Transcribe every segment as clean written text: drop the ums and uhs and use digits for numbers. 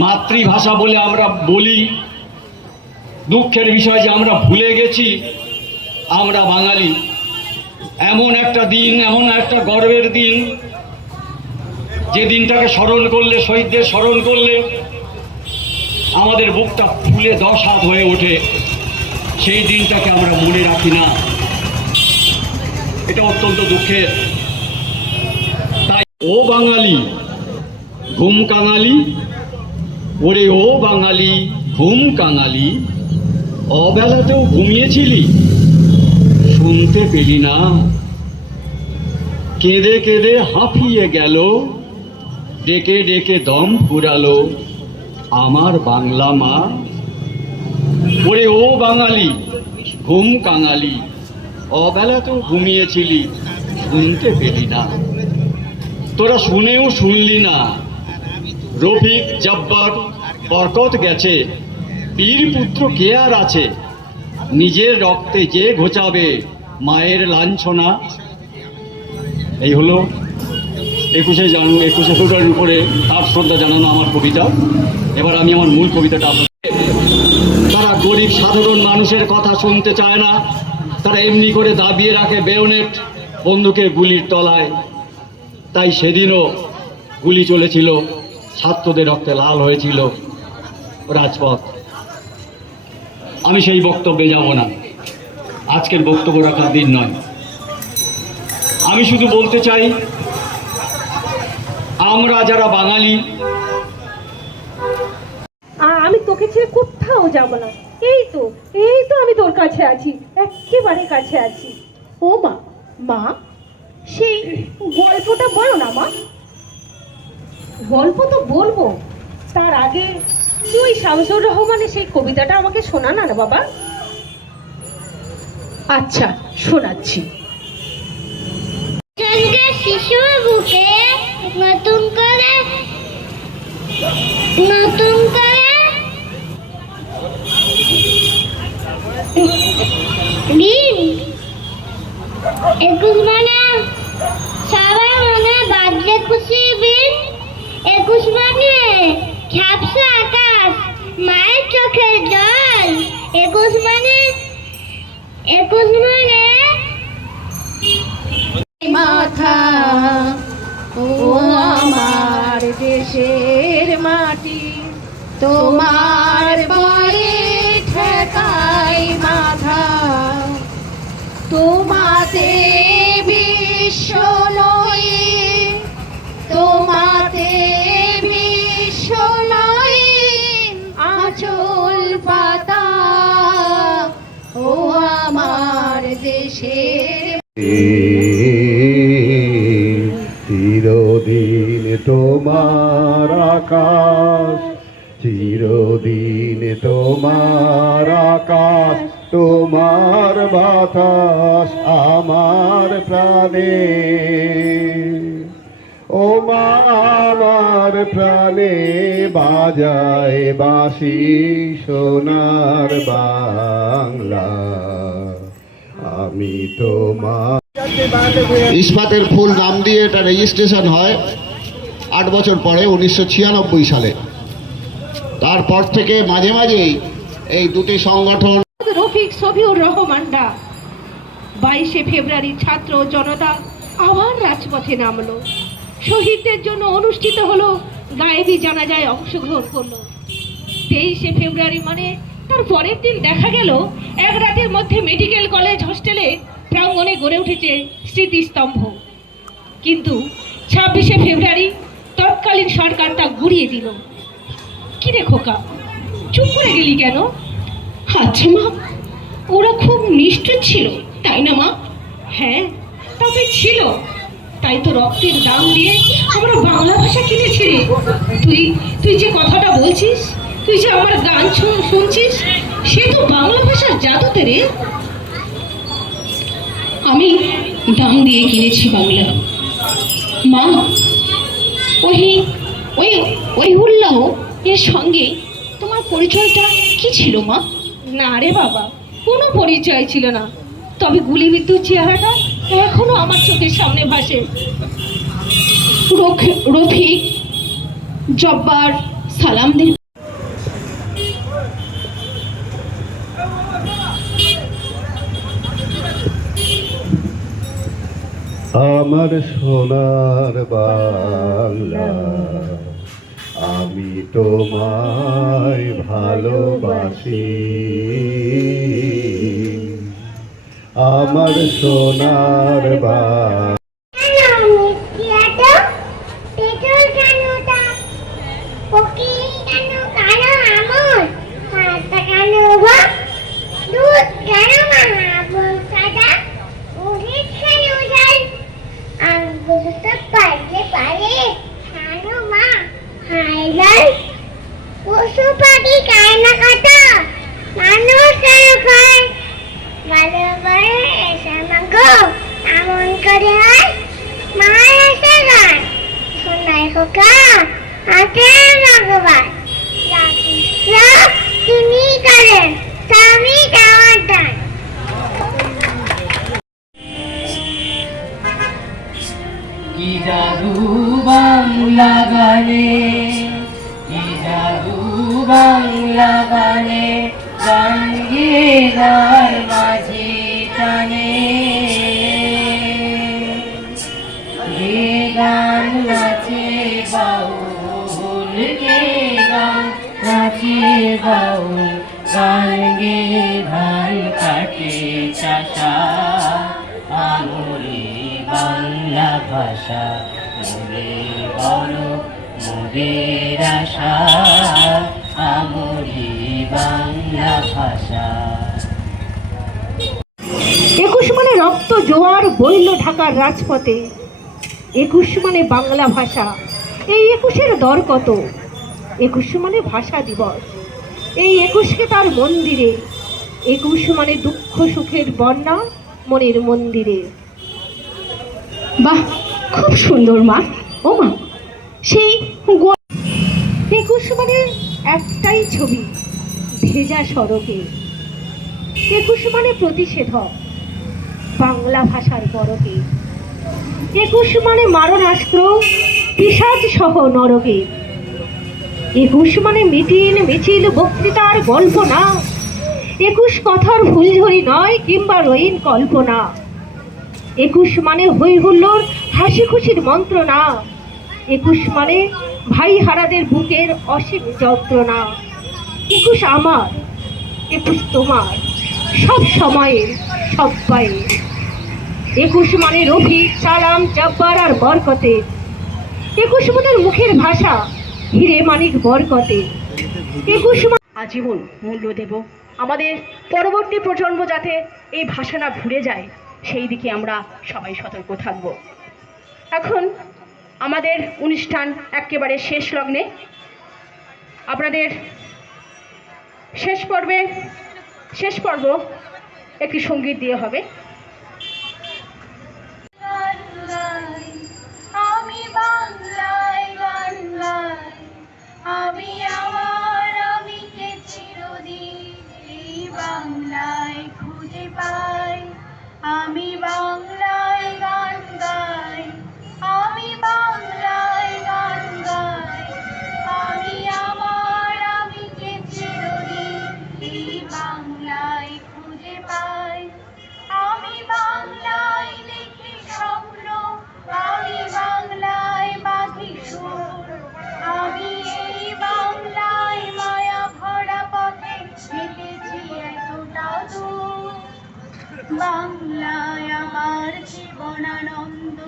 মাতৃভাষা বলে আমরা বলি, দুঃখের বিষয় যে আমরা ভুলে গেছি আমরা বাঙালি। এমন একটা দিন, এমন একটা গর্বের দিন, যে দিনটাকে স্মরণ করলে, শহীদদের স্মরণ করলে আমাদের বুকটা ফুলে 10 হাত হয়ে ওঠে। সেই দিনটাকে আমরা মনে রাখি না, এটা অত্যন্ত দুঃখের। তাই ও বাঙালি ঘুম কাঙালি, ওরে ও বাঙালি ঘুম কাঙালি, অবেলাতেও ঘুমিয়েছিলি, শুনতে পেলি না? কেঁদে কেঁদে হাঁফিয়ে গেল, ডেকে ডেকে দম ফুরালো আমার বাংলা মা। ওরে ও বাঙালি ঘুম কাঙালি, অবেলাতেও ঘুমিয়েছিলি, শুনতে পেলি না? তোরা শুনেও শুনলি না। রফিক, জব্বার, বরকত গেছে, বীর পুত্র কে আর আছে? নিজের রক্তে যে ঘোচাবে মায়ের লাঞ্ছনা। এই হলো 21শে ফেব্রুয়ারির উপরে তার শ্রদ্ধা জানানো আমার কবিতা। এবার আমি আমার মূল কবিতাটা তারা গরিব সাধারণ মানুষের কথা শুনতে চায় না। তারা এমনি করে দাবিয়ে রাখে বেয়োনেট, বন্দুকের গুলির তলায়। তাই সেদিনও গুলি চলেছিল, ছাত্রদের রক্তে লাল হয়েছিল রাজপথ। আমি সেই বক্তব্যে যাব না, আজকের বক্তব্য রাখার দিন নয়। আমি শুধু বলতে চাই, আমরা যারা বাঙালি, আমি তোকে ছেড়ে কোথাও যাব না। এই তো আমি তোর কাছে আছি, একেবারে কাছে আছি। ও মা, মা সেই গল্পটা বলো না মা। গল্প তো বলবো, তার আগে তুই শামসুর রহমানের সেই কবিতাটা আমাকে শোনা না বাবা। আচ্ছা, শোনাচ্ছি। শিশুর বুকে নতুন করে দিন 21 মানে সবাই মনে বাজলে খুশি দিন। 21 মানে ঝাপসা আকাশ, মায়ের চোখের জল। 21 মানে মাথা ও আমার দেশের মাটি, তোমার পায়ে ঠেকাই মাথা। তোমাতে বিশ্ব নয়, তোমাতে বিশ্ব নয়, আঁচল পাতা ও আমার দেশের। চিরদিন তোমার আকাশ, চিরদিন তোমার আকাশ, তোমার বাতাস আমার প্রাণে। ও মা আমার প্রাণে বাজায় বাঁশি সোনার বাংলা। আমি তোমার ইস্পাতের ফুল নাম দিয়ে এটা রেজিস্ট্রেশন হয় 8 বছর পরে 1996 সালে। তারপর থেকে মাঝে মাঝেই এই দুটি সংগঠন রফিক, সফিউর রহমানরা 22শে ফেব্রুয়ারি ছাত্র জনতা আবার রাজপথে নামলো। শহীদদের জন্য অনুষ্ঠিত হলো গায়েবী জানাজায় অংশগ্রহণ করলো। 23শে ফেব্রুয়ারি মানে তার পরের দিন দেখা গেল এক রাতের মধ্যে মেডিকেল কলেজ হোস্টেলে প্রাঙ্গণে গড়ে উঠেছে স্মৃতিস্তম্ভ। কিন্তু 26শে ফেব্রুয়ারি তৎকালীন সরকার তা গুড়িয়ে দিল। কি রে খোকা, চুপ করে গেলি কেন? আচ্ছা মা, ওরা খুব নিষ্ঠুর ছিল তাই না মা? হ্যাঁ, তবে ছিল। তাই তো রক্তের দাম দিয়ে আমরা বাংলা ভাষা কিনেছি রে। তুই যে কথাটা বলছিস, তুই যে আমার গান শুনছিস, সে তো বাংলা ভাষার জাদুতে রে। আমি দাম দিয়ে কিনেছি বাংলা মা। ওই উল্লাহ এর সঙ্গে তোমার পরিচয়টা কি ছিল মা? না রে বাবা, কোনো পরিচয় ছিল না। তবে গুলিবিদ্ধ চেহারাটা এখনো আমার চোখের সামনে ভাসে। রফিক, জব্বার, সালামদের আমার সোনার বাংলা, আমি তোমায় ভালোবাসি। আমার সোনার বাংলা, পশু পাখি খায় না কথা, মানুষ কেন খায়? ভালো করে এসে মাগো এমন করে হয়, মার এসে গান শোনায় খোকা হাতে ভগবান তিনি করেন স্বামী দেওয়ার দান। কি জাদু বাংলা গানে, কি জাদু বাংলা গানে, গান গেয়ে যার মাঝি টানে। গে গান নাচে বাউল, গে গান নাচে বাউল, গান গে ধান কাটে চাষা। আমরে বাংলা ভাষা মোরে বড় মোদের আশা, আমরে বাংলা ভাষা। 21 মানে রক্ত জোয়ার বইল ঢাকার রাজপথে, 21 মানে বাংলা ভাষা, এই 21-এর দর কত? 21 মানে ভাষা দিবস, এই 21কে তার মন্দিরে, 21 মানে দুঃখ সুখের বন্যা মনের মন্দিরে। বাহ, খুব সুন্দর মা। ও মা, সেই 21 মানে একটাই ছবি ভেজা সড়কে, 21 মানে প্রতিষেধক বাংলা ভাষার বরকে, 21 মানে মারণাস্ত্র পিশাচ সহ নরকে, 21 মানে মিটিং মিছিল বক্তৃতার গল্প না, 21 কথার ফুলঝুরি নয় কিংবা রঙিন কল্পনা, 21 মানে হই হুল্লোড় হাসি খুশির মন্ত্র না, 21 মানে ভাই হারাদের বুকের অসীম যন্ত্রণা। 21 আমার, 21 তোমার, সব সময়ের সব পায়ে। 21 মানে রফিক সালাম জব্বার আর বরকতে, 21 মানে মুখের ভাষা হিরে মানিক বরকতে। 21 আজীবন মূল্য দেব, আমাদের পরবর্তী প্রজন্ম যাতে এই ভাষা না ভুলে যায় সেই দিকে আমরা সবাই সতর্ক থাকব। এখন আমাদের অনুষ্ঠান একেবারে শেষ লগ্নে, আপনাদের শেষ পর্ব একটি সঙ্গীত দিয়ে হবে। আমি বাংলায় গান গাই, আমি আমার আমিকে চিরদিন এই বাংলায় খুঁজে পাই। আমি বাংলায় গান গাই, আমি বাংলায় গান গাই, আমি আমার আমিকে চিরদিন এই বাংলায় খুঁজে পাই। আমি বাংলায় দেখি স্বপ্ন, আমি বাংলায় বাঁধি সুর, আমি এই বাংলায় মায়া ভরা পথে হেঁটেছি এতটা দূর। বাংলায় আমার জীবনানন্দ,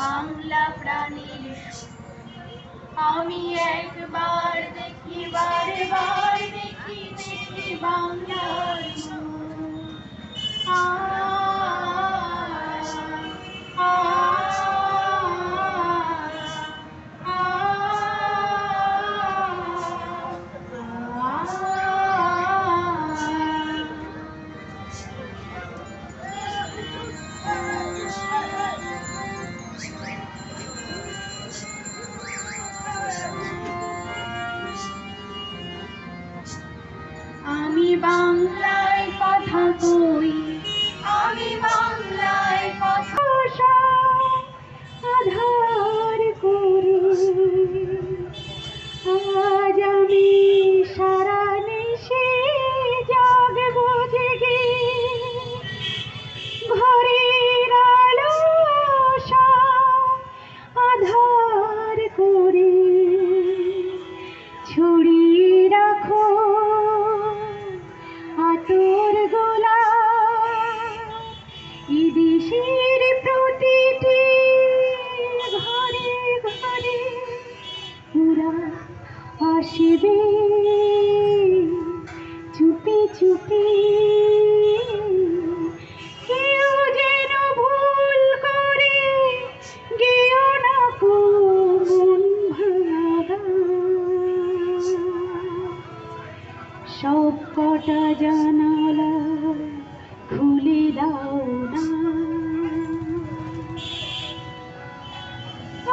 বাংলা প্রাণীর সুর। আমি একবার দেখি বারে বার দেখি দেখি বাংলার মুখ। আ আ আমি বাংলায় কথা কই, আমি বাংলায় কথা আধার করি, আজ আমি সারা নিশে জাগবো জেগে ঘরের আলো সব আধার করে ছড়িয়ে রাখো আতর গোলা এদেশের প্রতিটি ঘরে ঘরে ওরা আসবে চুপি চুপি কেউ যেন ভুল করে গেও না কো মন ভাঙা সব কটা জানালা খুলে দাও না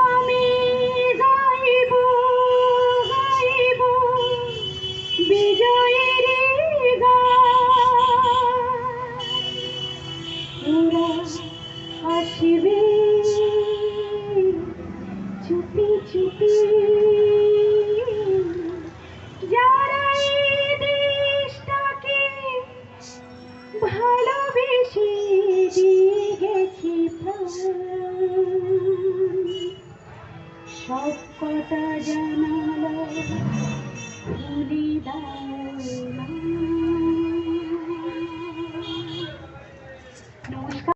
আমি গাইব গাইব বিজয়ের গান ওরা আসবে চুপি চুপি যারা এই দেশটাকে ভালোবেসে দিয়ে গেছে প্রাণ সব কটা জানালা খুলে দাও না